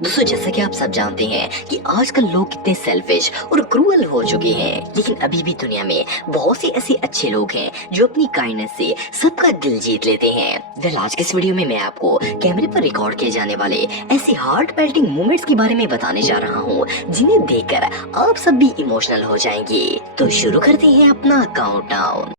दोस्तों, जैसा कि आप सब जानते हैं कि आजकल लोग कितने सेल्फिश और क्रूअल हो चुके हैं, लेकिन अभी भी दुनिया में बहुत से ऐसे अच्छे लोग हैं जो अपनी काइंडनेस से सबका दिल जीत लेते हैं। आज के इस वीडियो में मैं आपको कैमरे पर रिकॉर्ड किए जाने वाले ऐसे हार्ट मेल्टिंग मोमेंट्स के बारे में बताने जा रहा हूँ जिन्हें देखकर आप सब भी इमोशनल हो जाएंगे। तो शुरू करते हैं अपना काउंटडाउन।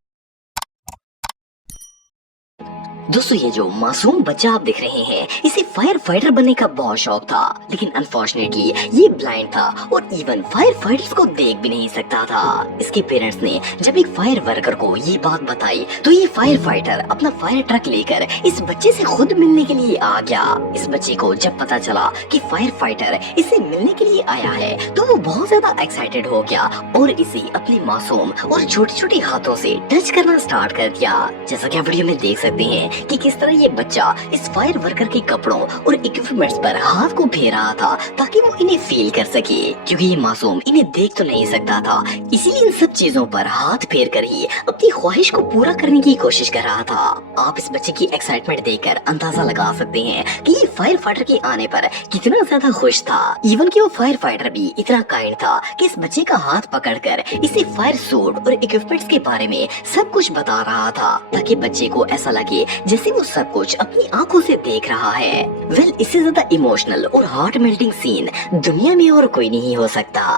दोस्तों, ये जो मासूम बच्चा आप देख रहे हैं, इसे फायर फाइटर बनने का बहुत शौक था, लेकिन अनफॉर्चुनेटली ये ब्लाइंड था और इवन फायर फाइटर्स को देख भी नहीं सकता था। इसके पेरेंट्स ने जब एक फायर वर्कर को ये बात बताई तो ये फायर फाइटर अपना फायर ट्रक लेकर इस बच्चे से खुद मिलने के लिए आ गया। इस बच्चे को जब पता चला कि फायर फाइटर इसे मिलने के लिए आया है तो वो बहुत ज्यादा एक्साइटेड हो गया और इसे अपने मासूम और छोटे छोटे हाथों से टच करना स्टार्ट कर दिया। जैसा कि आप वीडियो में देख सकते हैं कि किस तरह ये बच्चा इस फायर वर्कर के कपड़ों और इक्विपमेंट्स पर हाथ को फेर रहा था ताकि वो इन्हें फील कर सके, क्योंकि ये मासूम इन्हें देख तो नहीं सकता था, इसीलिए इन सब चीजों पर हाथ फेर कर ही अपनी ख्वाहिश को पूरा करने की कोशिश कर रहा था। आप इस बच्चे की एक्साइटमेंट देखकर अंदाजा लगा सकते हैं कि ये फायर फाइटर के आने पर कितना ज्यादा खुश था। इवन कि वो फायर फाइटर भी इतना काइंड था कि इस बच्चे का हाथ पकड़कर इसे फायर सूट और इक्विपमेंट्स के बारे में सब कुछ बता रहा था ताकि बच्चे को ऐसा लगे जैसे वो सब कुछ अपनी आंखों से देख रहा है। इससे ज्यादा इमोशनल और हार्ट मेल्टिंग सीन दुनिया में और कोई नहीं हो सकता।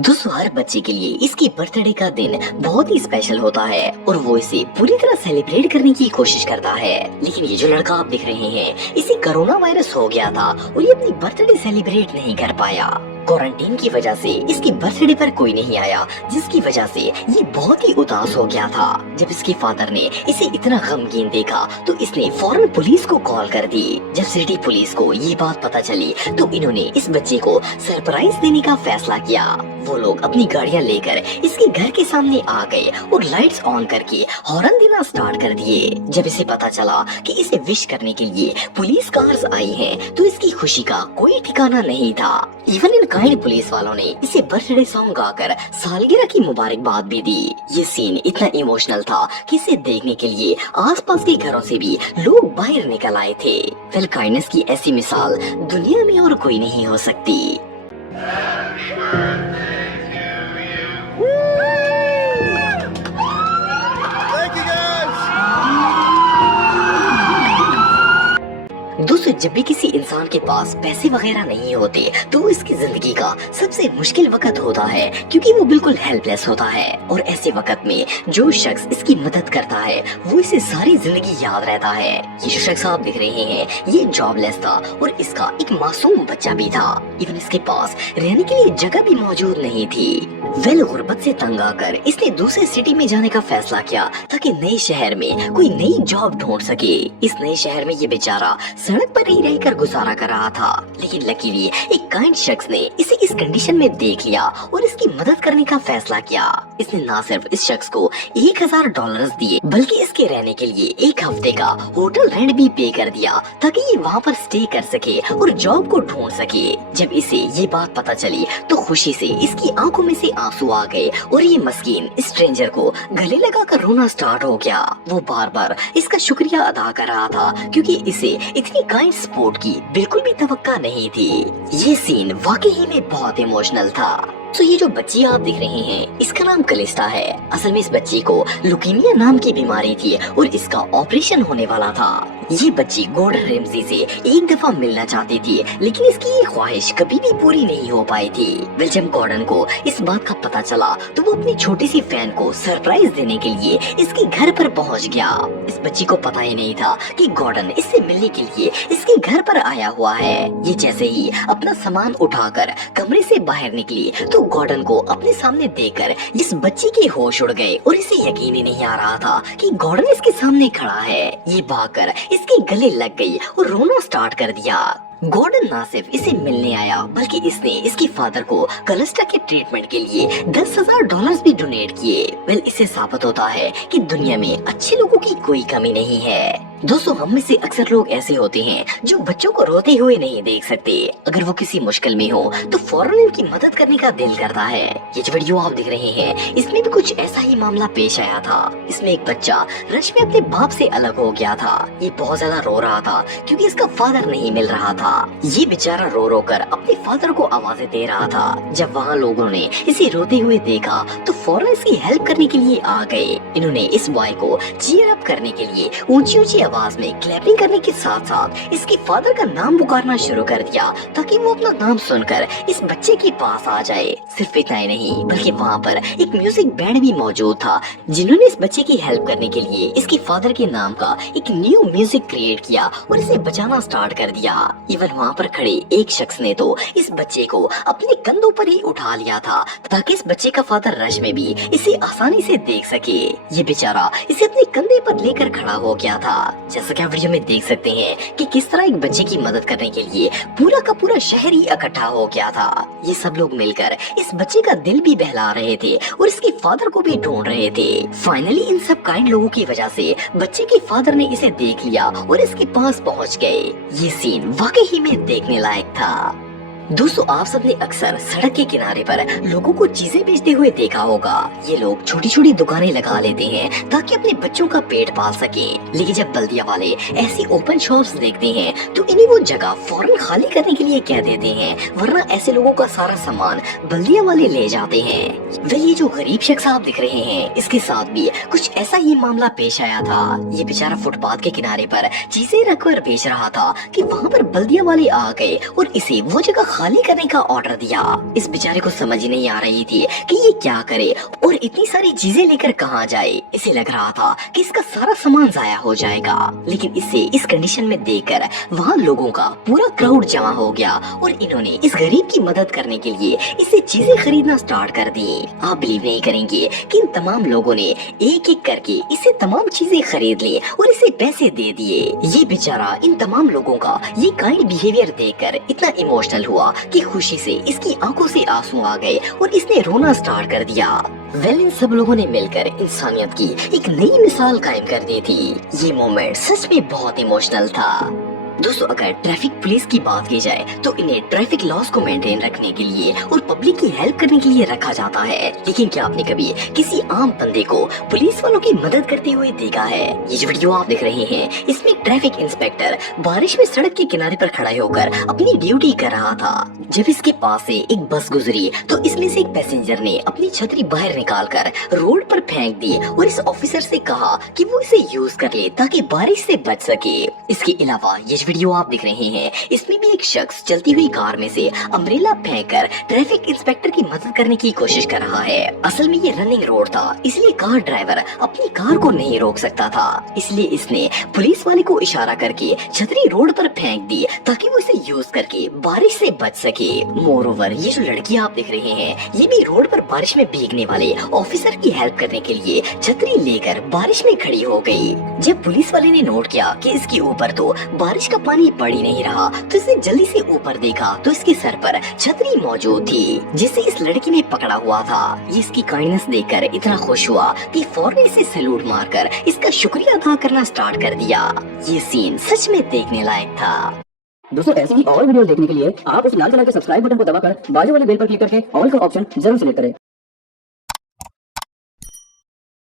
दोस्तों, हर बच्चे के लिए इसकी बर्थडे का दिन बहुत ही स्पेशल होता है और वो इसे पूरी तरह सेलिब्रेट करने की कोशिश करता है, लेकिन ये जो लड़का आप देख रहे हैं, इसे कोरोना वायरस हो गया था और ये अपनी बर्थडे सेलिब्रेट नहीं कर पाया। क्वारंटीन की वजह से इसकी बर्थडे पर कोई नहीं आया, जिसकी वजह से ये बहुत ही उदास हो गया था। जब इसके फादर ने इसे इतना गमगीन देखा तो इसने फौरन पुलिस को कॉल कर दी। जब सिटी पुलिस को ये बात पता चली तो इन्होंने इस बच्चे को सरप्राइज देने का फैसला किया। वो लोग अपनी गाड़ियां लेकर इसके घर के सामने आ गए और लाइट्स ऑन करके हॉर्न देना स्टार्ट कर दिए। जब इसे पता चला कि इसे विश करने के लिए पुलिस कार्स आई हैं, तो इसकी खुशी का कोई ठिकाना नहीं था। इवन इन काइंड पुलिस वालों ने इसे बर्थडे सॉन्ग गाकर सालगिरह की मुबारकबाद भी दी। ये सीन इतना इमोशनल था कि इसे देखने के लिए आसपास के घरों से भी लोग बाहर निकल आए थे। काइंडनेस की ऐसी मिसाल दुनिया में और कोई नहीं हो सकती। दोस्तों, जब भी किसी इंसान के पास पैसे वगैरह नहीं होते तो इसकी जिंदगी का सबसे मुश्किल वक्त होता है, क्योंकि वो बिल्कुल हेल्पलेस होता है। और ऐसे वक्त में जो शख्स इसकी मदद करता है वो इसे सारी जिंदगी याद रहता है। ये जो शख्स आप देख रहे हैं, ये जॉबलेस था और इसका एक मासूम बच्चा भी था। इवन इसके पास रहने के लिए जगह भी मौजूद नहीं थी। गुर्बत से तंग आकर इसने दूसरे सिटी में जाने का फैसला किया ताकि नए शहर में कोई नई जॉब ढूंढ सके। इस नए शहर में ये बेचारा सड़क पर ही रहकर गुजारा कर रहा था, लेकिन लकीली एक काइंड शख्स ने इसे इस कंडीशन में देख लिया और इसकी मदद करने का फैसला किया। इसने न सिर्फ इस शख्स को $1000 दिए, बल्कि इसके रहने के लिए एक हफ्ते का होटल रेंट भी पे कर दिया ताकि ये वहाँ पर स्टे कर सके और जॉब को ढूंढ सके। जब इसे ये बात पता चली तो खुशी से इसकी आंखों में से आंसू आ गए और ये मस्कीन स्ट्रेंजर को गले लगाकर रोना स्टार्ट हो गया। वो बार बार इसका शुक्रिया अदा कर रहा था, क्योंकि इसे इतनी काइंड सपोर्ट की बिल्कुल भी तवक्का नहीं थी। ये सीन वाकई में बहुत इमोशनल था। तो ये जो बच्ची आप देख रहे हैं, इसका नाम कलिस्टा है। असल में इस बच्ची को लुकीमिया नाम की बीमारी थी और इसका ऑपरेशन होने वाला था। ये बच्ची गॉर्डन रैमजी से एक दफा मिलना चाहती थी, लेकिन इसकी ये ख्वाहिश कभी भी पूरी नहीं हो पाई थी। जब गॉर्डन को इस बात का पता चला तो वो अपनी छोटी सी फैन को सरप्राइज देने के लिए इसके घर पर पहुंच गया। इस बच्ची को पता ही नहीं था कि गॉर्डन इससे मिलने के लिए इसके घर पर आया हुआ है। ये जैसे ही अपना सामान उठाकर कमरे से बाहर निकली तो गॉर्डन को अपने सामने देखकर इस बच्ची के होश उड़ गए और इसे यकीन ही नहीं आ रहा था कि गॉर्डन इसके सामने खड़ा है। ये भागकर इसके गले लग गई और रोना स्टार्ट कर दिया। गॉर्डन ना सिर्फ इसे मिलने आया, बल्कि इसने इसके फादर को कलिस्टा के ट्रीटमेंट के लिए $10,000 भी डोनेट किए। इससे साबित होता है कि दुनिया में अच्छे लोगों की कोई कमी नहीं है। दोस्तों हम में से अक्सर लोग ऐसे होते हैं जो बच्चों को रोते हुए नहीं देख सकते। अगर वो किसी मुश्किल में हो तो फौरन उनकी मदद करने का दिल करता है। ये जो वीडियो आप देख रहे हैं इसमें भी कुछ ऐसा ही मामला पेश आया था। इसमें एक बच्चा रश में अपने बाप से अलग हो गया था। ये बहुत ज्यादा रो रहा था क्योंकि इसका फादर नहीं मिल रहा था। ये बेचारा रो रो कर अपने फादर को आवाजें दे रहा था। जब वहाँ लोगों ने इसे रोते हुए देखा तो फौरन इसकी हेल्प करने के लिए आ गए। इन्होंने इस बॉय को चीयर अप करने के लिए ऊंची ऊंची आवाज में क्लैपिंग करने के साथ साथ इसके फादर का नाम पुकारना शुरू कर दिया ताकि वो अपना नाम सुनकर इस बच्चे के पास आ जाए। सिर्फ इतना ही नहीं बल्कि वहाँ पर एक म्यूजिक बैंड भी मौजूद था जिन्होंने इस बच्चे की हेल्प करने के लिए इसके फादर के नाम का एक न्यू म्यूजिक क्रिएट किया और इसे बजाना स्टार्ट कर दिया। इवन वहाँ पर खड़े एक शख्स ने तो इस बच्चे को अपने कंधों पर ही उठा लिया था ताकि इस बच्चे का फादर रश में भी इसे आसानी से देख सके। ये बेचारा इसे अपने कंधे पर लेकर खड़ा हो गया था। जैसा कि आप वीडियो में देख सकते हैं कि किस तरह एक बच्चे की मदद करने के लिए पूरा का पूरा शहर ही इकट्ठा हो गया था। ये सब लोग मिलकर इस बच्चे का दिल भी बहला रहे थे और इसके फादर को भी ढूंढ रहे थे। फाइनली इन सब काइंड लोगों की वजह से बच्चे के फादर ने इसे देख लिया और इसके पास पहुंच गए। ये सीन वाकई ही में देखने लायक था। दोस्तों आप सबने अक्सर सड़क के किनारे पर लोगों को चीजें बेचते हुए देखा होगा। ये लोग छोटी छोटी दुकानें लगा लेते हैं ताकि अपने बच्चों का पेट पाल सके। लेकिन जब बल्दिया वाले ऐसी ओपन शॉप्स देखते हैं तो इन्हें वो जगह फौरन खाली करने के लिए कह देते हैं, वरना ऐसे लोगों का सारा सामान बल्दिया वाले ले जाते हैं। वह ये जो गरीब शख्स आप दिख रहे हैं इसके साथ भी कुछ ऐसा ही मामला पेश आया था। ये बेचारा फुटपाथ के किनारे पर चीजें रखकर बेच रहा था कि वहाँ पर बल्दिया वाले आ गए और इसे वो जगह खाली करने का ऑर्डर दिया। इस बेचारे को समझ नहीं आ रही थी कि ये क्या करे और इतनी सारी चीजें लेकर कहाँ जाए। इसे लग रहा था कि इसका सारा सामान जाया हो जाएगा। लेकिन इसे इस कंडीशन में देखकर वहाँ लोगों का पूरा क्राउड जमा हो गया और इन्होंने इस गरीब की मदद करने के लिए इसे चीजें खरीदना स्टार्ट कर दी। आप बिलीव नहीं करेंगे कि इन तमाम लोगों ने एक एक करके इसे तमाम चीजें खरीद ली और इसे पैसे दे दिए। ये बेचारा इन तमाम लोगों का ये काइंड बिहेवियर देखकर इतना इमोशनल हुआ कि खुशी से इसकी आंखों से आंसू आ गए और इसने रोना स्टार्ट कर दिया। इन सब लोगों ने मिलकर इंसानियत की एक नई मिसाल कायम कर दी थी। ये मोमेंट सच में बहुत इमोशनल था। दोस्तों अगर ट्रैफिक पुलिस की बात की जाए तो इन्हें ट्रैफिक लॉस को मेंटेन रखने के लिए और पब्लिक की हेल्प करने के लिए रखा जाता है। लेकिन क्या आपने कभी किसी आम बंदे को पुलिस वालों की मदद करते हुए देखा है? ये जो वीडियो आप देख रहे हैं इसमें ट्रैफिक इंस्पेक्टर बारिश में सड़क के किनारे पर खड़ा होकर अपनी ड्यूटी कर रहा था। जब इसके पास से एक बस गुजरी तो इसमें से एक पैसेंजर ने अपनी छतरी बाहर निकाल कर रोड पर फेंक दी और इस ऑफिसर से कहा कि वो इसे यूज कर ले ताकि बारिश से बच सके। इसके अलावा ये वीडियो आप देख रहे हैं इसमें भी एक शख्स चलती हुई कार में से अम्ब्रेला फेंककर ट्रैफिक इंस्पेक्टर की मदद करने की कोशिश कर रहा है। असल में ये रनिंग रोड था इसलिए कार ड्राइवर अपनी कार को नहीं रोक सकता था, इसलिए इसने पुलिस वाले को इशारा करके छतरी रोड पर फेंक दी ताकि वो इसे यूज करके बारिश से बच सके। मोर ओवर ये जो लड़की आप देख रहे हैं ये भी रोड पर बारिश में भीगने वाले ऑफिसर की हेल्प करने के लिए छतरी लेकर बारिश में खड़ी हो गई। जब पुलिस वाले ने नोट किया कि इसके ऊपर तो बारिश का पानी पड़ ही नहीं रहा तो इसे जल्दी से ऊपर देखा तो इसके सर पर छतरी मौजूद थी जिसे इस लड़की ने पकड़ा हुआ था। ये इसकी काइंडनेस देखकर इतना खुश हुआ कि फौरन इसे सैल्यूट मारकर इसका शुक्रिया अदा करना स्टार्ट कर दिया। ये सीन सच में देखने लायक था। दोस्तों ऐसी ही और वीडियो देखने के लिए आप उस लाल कलर के सब्सक्राइब बटन को दबाकर बाजू वाले बेल पर क्लिक करके ऑल का ऑप्शन जरूर सिलेक्ट करें।